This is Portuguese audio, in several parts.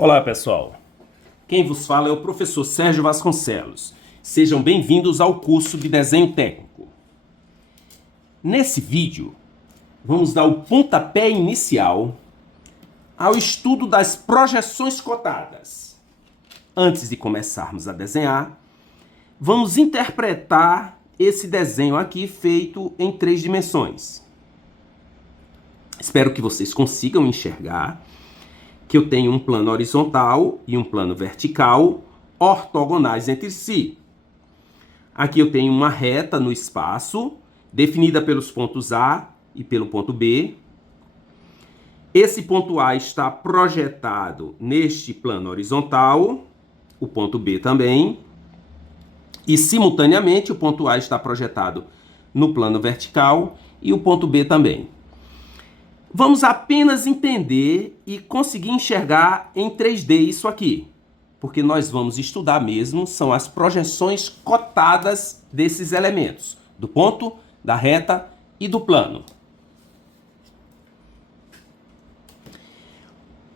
Olá, pessoal. Quem vos fala é o professor Sérgio Vasconcelos. Sejam bem-vindos ao curso de Desenho Técnico. Nesse vídeo, vamos dar o pontapé inicial ao estudo das projeções cotadas. Antes de começarmos a desenhar, vamos interpretar esse desenho aqui feito em 3 dimensões. Espero que vocês consigam enxergar que eu tenho um plano horizontal e um plano vertical ortogonais entre si. Aqui eu tenho uma reta no espaço, definida pelos pontos A e pelo ponto B. Esse ponto A está projetado neste plano horizontal, o ponto B também. E, simultaneamente, o ponto A está projetado no plano vertical e o ponto B também. Vamos apenas entender e conseguir enxergar em 3D isso aqui, porque nós vamos estudar mesmo são as projeções cotadas desses elementos, do ponto, da reta e do plano.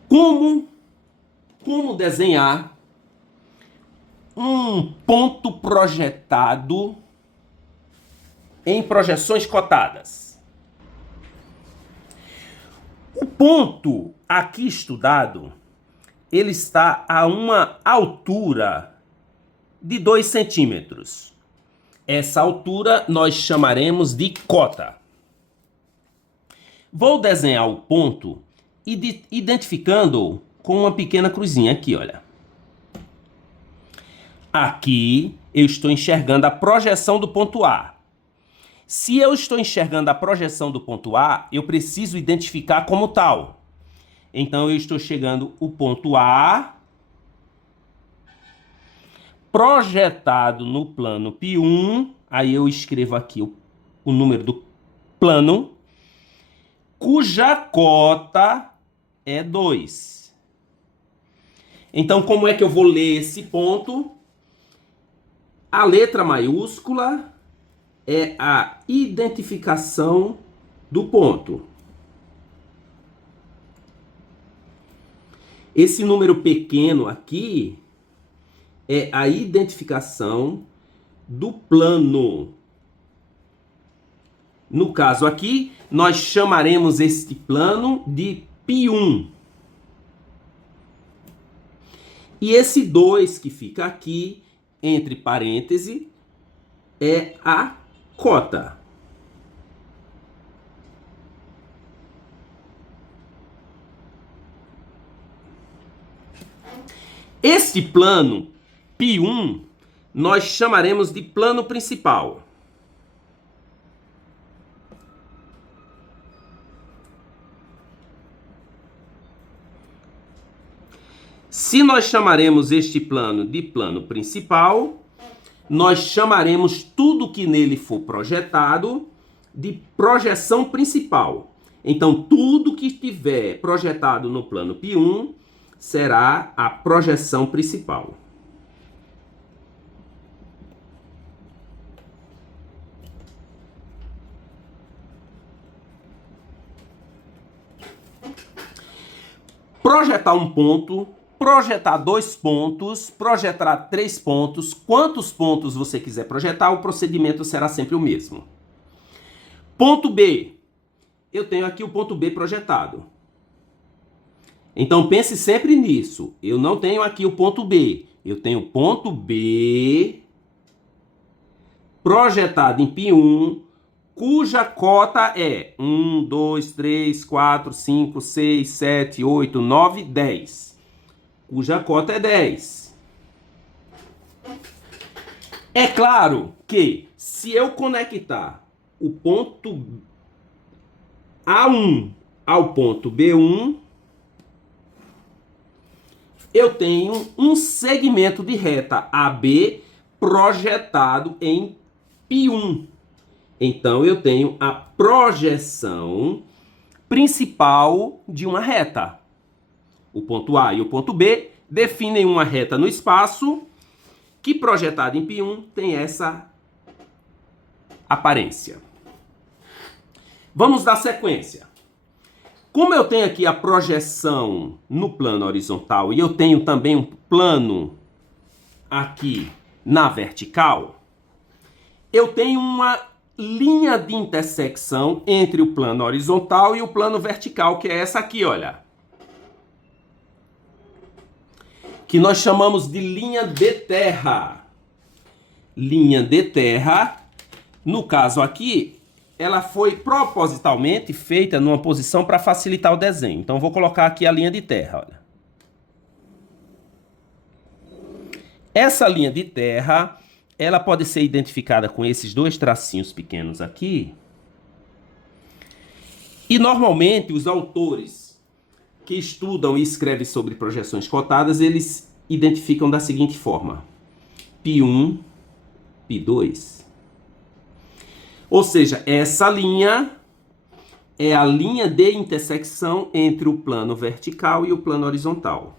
Como desenhar um ponto projetado em projeções cotadas? O ponto aqui estudado, ele está a uma altura de 2 centímetros. Essa altura nós chamaremos de cota. Vou desenhar o ponto identificando-o com uma pequena cruzinha aqui, olha. Aqui eu estou enxergando a projeção do ponto A. Se eu estou enxergando a projeção do ponto A, eu preciso identificar como tal. Então, eu estou chegando o ponto A, projetado no plano π1, aí eu escrevo aqui o número do plano, cuja cota é 2. Então, como é que eu vou ler esse ponto? A letra maiúscula é a identificação do ponto. Esse número pequeno aqui é a identificação do plano. No caso aqui, nós chamaremos este plano de π1. E esse 2 que fica aqui, entre parênteses, é a cota. Este plano π1 nós chamaremos de plano principal. Se nós chamaremos este plano de plano principal, nós chamaremos tudo que nele for projetado de projeção principal. Então, tudo que estiver projetado no plano π1 será a projeção principal. Projetar um ponto, projetar 2 pontos, projetar 3 pontos. Quantos pontos você quiser projetar, o procedimento será sempre o mesmo. Ponto B. Eu tenho aqui o ponto B projetado. Então pense sempre nisso. Eu não tenho aqui o ponto B. Eu tenho o ponto B projetado em π1, cuja cota é 1, 2, 3, 4, 5, 6, 7, 8, 9, 10. Cuja cota é 10. É claro que se eu conectar o ponto A1 ao ponto B1, eu tenho um segmento de reta AB projetado em π1. Então, eu tenho a projeção principal de uma reta. O ponto A e o ponto B definem uma reta no espaço que, projetada em π1, tem essa aparência. Vamos dar sequência. Como eu tenho aqui a projeção no plano horizontal e eu tenho também um plano aqui na vertical, eu tenho uma linha de intersecção entre o plano horizontal e o plano vertical, que é essa aqui, olha. Que nós chamamos de linha de terra. Linha de terra, no caso aqui, ela foi propositalmente feita numa posição para facilitar o desenho. Então, eu vou colocar aqui a linha de terra, olha. Essa linha de terra, ela pode ser identificada com esses dois tracinhos pequenos aqui. E, normalmente, os autores que estudam e escrevem sobre projeções cotadas, eles identificam da seguinte forma: π1, π2. Ou seja, essa linha é a linha de intersecção entre o plano vertical e o plano horizontal.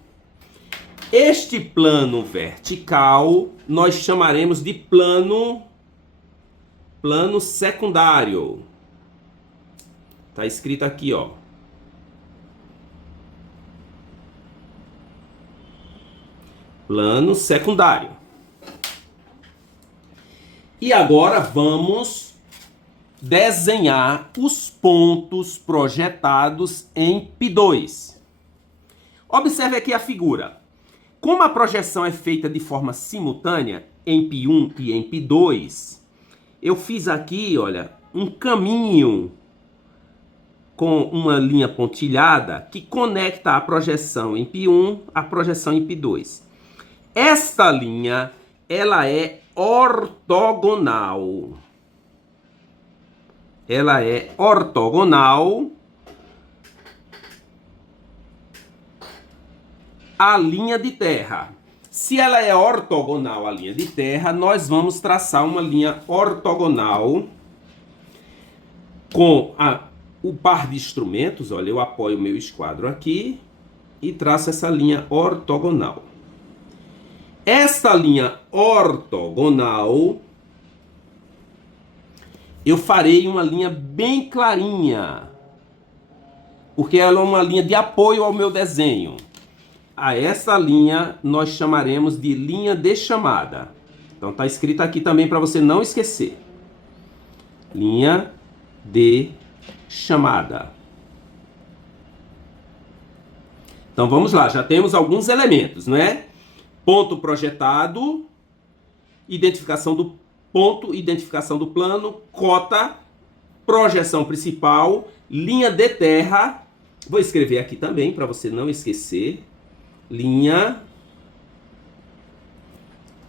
Este plano vertical nós chamaremos de plano secundário. Está escrito aqui, ó. Plano secundário. E agora vamos desenhar os pontos projetados em π2. Observe aqui a figura. Como a projeção é feita de forma simultânea em π1 e em π2, eu fiz aqui, olha, um caminho com uma linha pontilhada que conecta a projeção em π1 à projeção em π2. Esta linha, ela é ortogonal. Ela é ortogonal à linha de terra. Se ela é ortogonal à linha de terra, nós vamos traçar uma linha ortogonal com o par de instrumentos. Olha, eu apoio o meu esquadro aqui e traço essa linha ortogonal. Esta linha ortogonal, eu farei uma linha bem clarinha, porque ela é uma linha de apoio ao meu desenho. A essa linha nós chamaremos de linha de chamada. Então está escrito aqui também para você não esquecer. Linha de chamada. Então vamos lá, já temos alguns elementos, não é? Ponto projetado, identificação do ponto, identificação do plano, cota, projeção principal, linha de terra. Vou escrever aqui também para você não esquecer. Linha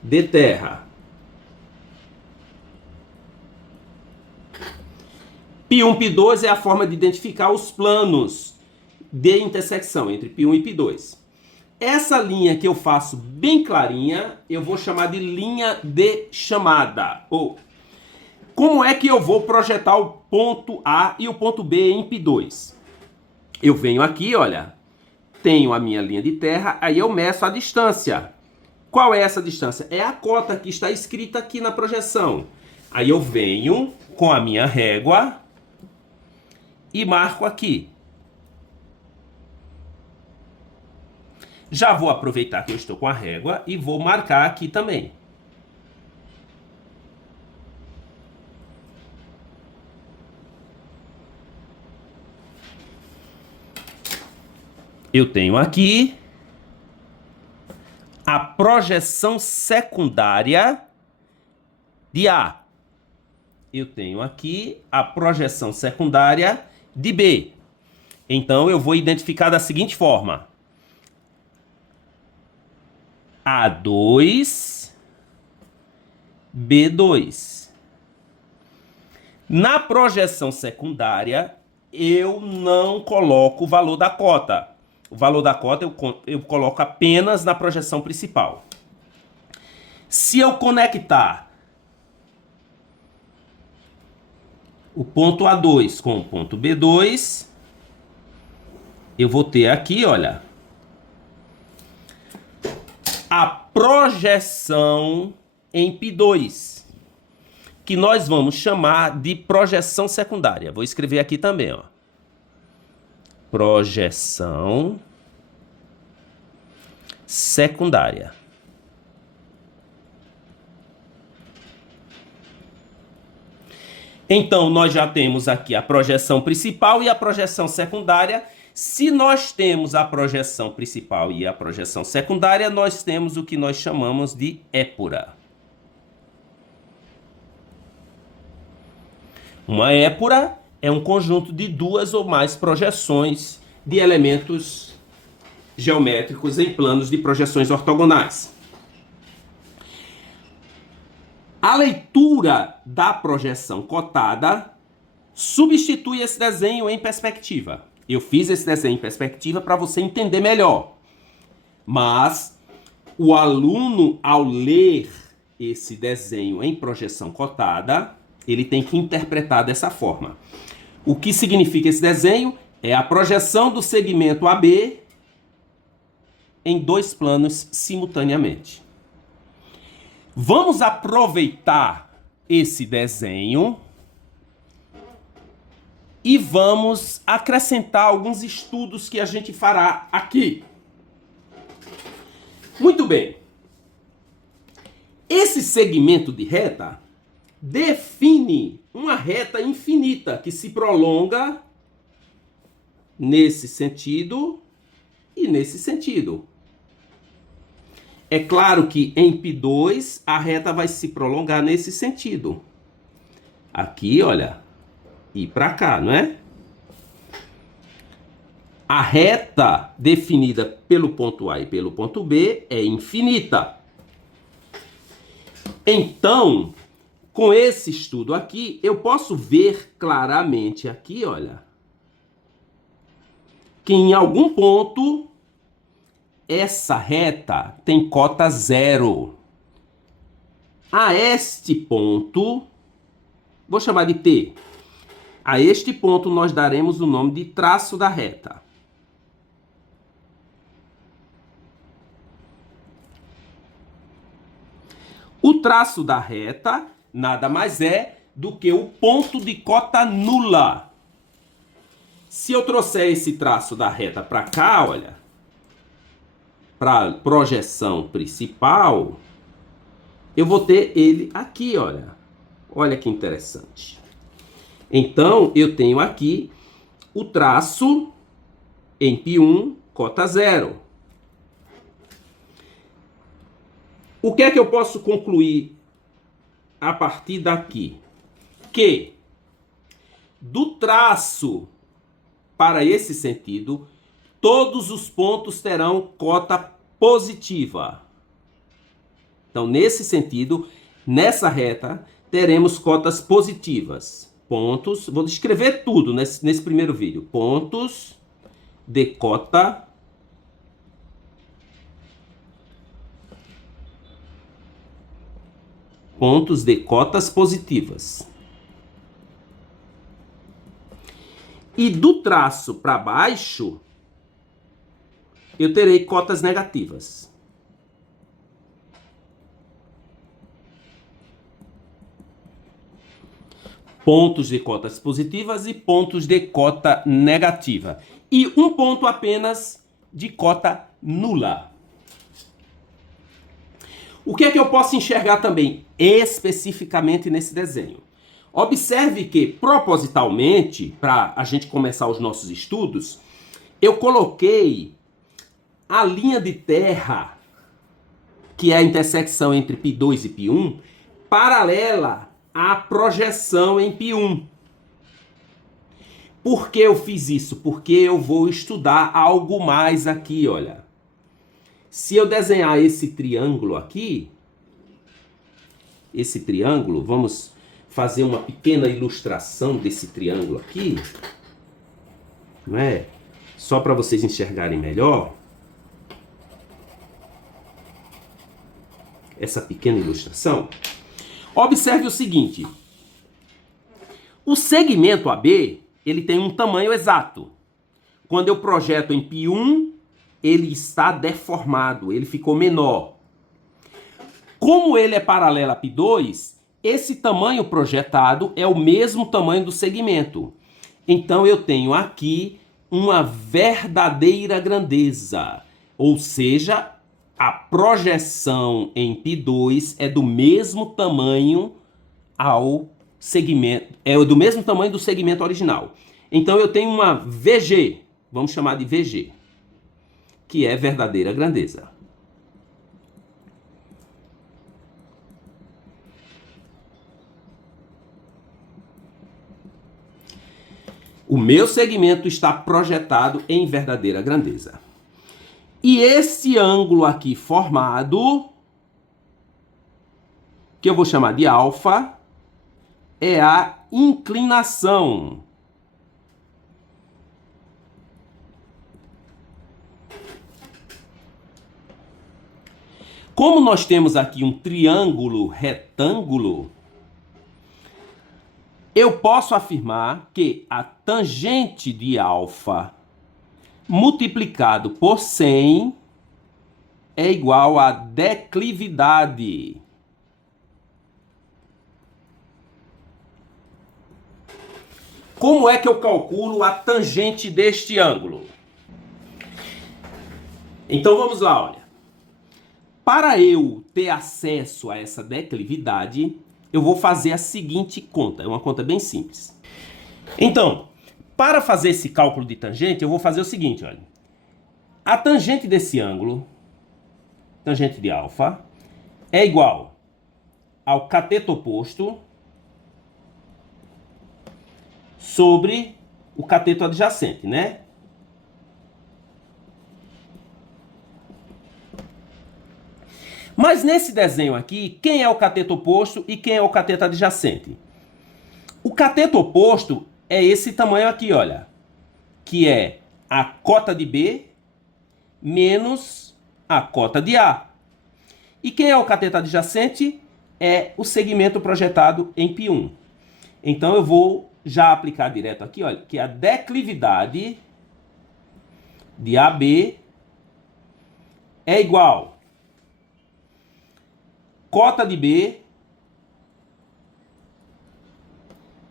de terra. π1, π2 é a forma de identificar os planos de intersecção entre π1 e π2. Essa linha que eu faço bem clarinha, eu vou chamar de linha de chamada. Ou como é que eu vou projetar o ponto A e o ponto B em π2? Eu venho aqui, olha, tenho a minha linha de terra, aí eu meço a distância. Qual é essa distância? É a cota que está escrita aqui na projeção. Aí eu venho com a minha régua e marco aqui. Já vou aproveitar que eu estou com a régua e vou marcar aqui também. Eu tenho aqui a projeção secundária de A. Eu tenho aqui a projeção secundária de B. Então, eu vou identificar da seguinte forma: A2, B2. Na projeção secundária, eu não coloco o valor da cota. O valor da cota eu coloco apenas na projeção principal. Se eu conectar o ponto A2 com o ponto B2, eu vou ter aqui, olha, a projeção em π2, que nós vamos chamar de projeção secundária. Vou escrever aqui também, ó. projeção secundária. Então, nós já temos aqui a projeção principal e a projeção secundária. Se nós temos a projeção principal e a projeção secundária, nós temos o que nós chamamos de épura. Uma épura é um conjunto de duas ou mais projeções de elementos geométricos em planos de projeções ortogonais. A leitura da projeção cotada substitui esse desenho em perspectiva. Eu fiz esse desenho em perspectiva para você entender melhor. Mas o aluno, ao ler esse desenho em projeção cotada, ele tem que interpretar dessa forma. O que significa esse desenho? É a projeção do segmento AB em dois planos simultaneamente. Vamos aproveitar esse desenho e vamos acrescentar alguns estudos que a gente fará aqui. Muito bem. Esse segmento de reta define uma reta infinita que se prolonga nesse sentido e nesse sentido. É claro que em π2 a reta vai se prolongar nesse sentido. Aqui, olha, e para cá, não é? A reta definida pelo ponto A e pelo ponto B é infinita. Então, com esse estudo aqui, eu posso ver claramente aqui, olha, que em algum ponto essa reta tem cota zero. A este ponto, vou chamar de T. A este ponto nós daremos o nome de traço da reta. O traço da reta nada mais é do que o ponto de cota nula. Se eu trouxer esse traço da reta para cá, olha, para projeção principal, eu vou ter ele aqui, olha. Olha que interessante. Então, eu tenho aqui o traço em π1, cota zero. O que é que eu posso concluir a partir daqui? Que do traço para esse sentido, todos os pontos terão cota positiva. Então, nesse sentido, nessa reta, teremos cotas positivas. Pontos, vou escrever tudo nesse primeiro vídeo. Pontos de cota pontos de cotas positivas. E do traço para baixo, eu terei cotas negativas. Pontos de cotas positivas e pontos de cota negativa. E um ponto apenas de cota nula. O que é que eu posso enxergar também especificamente nesse desenho? Observe que, propositalmente, para a gente começar os nossos estudos, eu coloquei a linha de terra, que é a intersecção entre π2 e π1, paralela à projeção em π1. Por que eu fiz isso? Porque eu vou estudar algo mais aqui, olha. Se eu desenhar esse triângulo aqui, esse triângulo, vamos fazer uma pequena ilustração desse triângulo aqui, não é? Só para vocês enxergarem melhor. Essa pequena ilustração. Observe o seguinte. O segmento AB, ele tem um tamanho exato. Quando eu projeto em π1, ele está deformado, ele ficou menor. Como ele é paralelo a π2, esse tamanho projetado é o mesmo tamanho do segmento. Então eu tenho aqui uma verdadeira grandeza, ou seja, a projeção em π2 é do mesmo tamanho ao segmento, é do mesmo tamanho do segmento original. Então eu tenho uma VG, vamos chamar de VG, que é verdadeira grandeza. O meu segmento está projetado em verdadeira grandeza. E esse ângulo aqui formado, que eu vou chamar de alfa, é a inclinação. Como nós temos aqui um triângulo retângulo, eu posso afirmar que a tangente de alfa multiplicado por 100 é igual à declividade. Como é que eu calculo a tangente deste ângulo? Então vamos lá, olha. Para eu ter acesso a essa declividade, eu vou fazer a seguinte conta. É uma conta bem simples. Então, para fazer esse cálculo de tangente, eu vou fazer o seguinte, olha. A tangente desse ângulo, tangente de alfa, é igual ao cateto oposto sobre o cateto adjacente, né? Mas nesse desenho aqui, quem é o cateto oposto e quem é o cateto adjacente? O cateto oposto é esse tamanho aqui, olha, que é a cota de B menos a cota de A. E quem é o cateto adjacente? É o segmento projetado em π1. Então eu vou já aplicar direto aqui, olha, que a declividade de AB é igual cota de B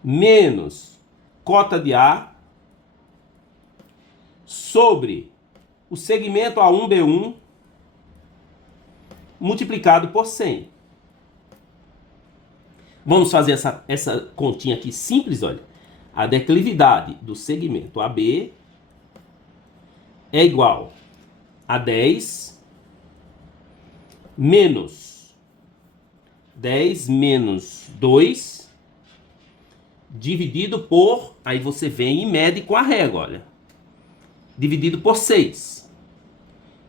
menos cota de A sobre o segmento A1B1 multiplicado por 100. Vamos fazer essa continha aqui simples, olha. A declividade do segmento AB é igual a 10 menos 10 menos 2 dividido por, aí você vem e mede com a régua, olha, dividido por 6,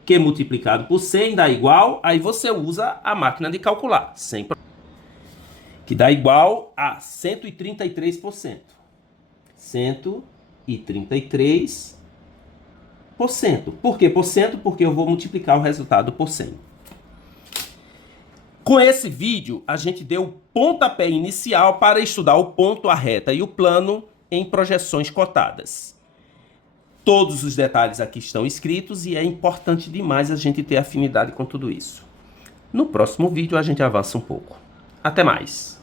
que multiplicado por 100 dá igual, aí você usa a máquina de calcular, que dá igual a 133%. 133%. Por que por cento? Porque eu vou multiplicar o resultado por 100. Com esse vídeo, a gente deu o pontapé inicial para estudar o ponto, a reta e o plano em projeções cotadas. Todos os detalhes aqui estão escritos e é importante demais a gente ter afinidade com tudo isso. No próximo vídeo, a gente avança um pouco. Até mais!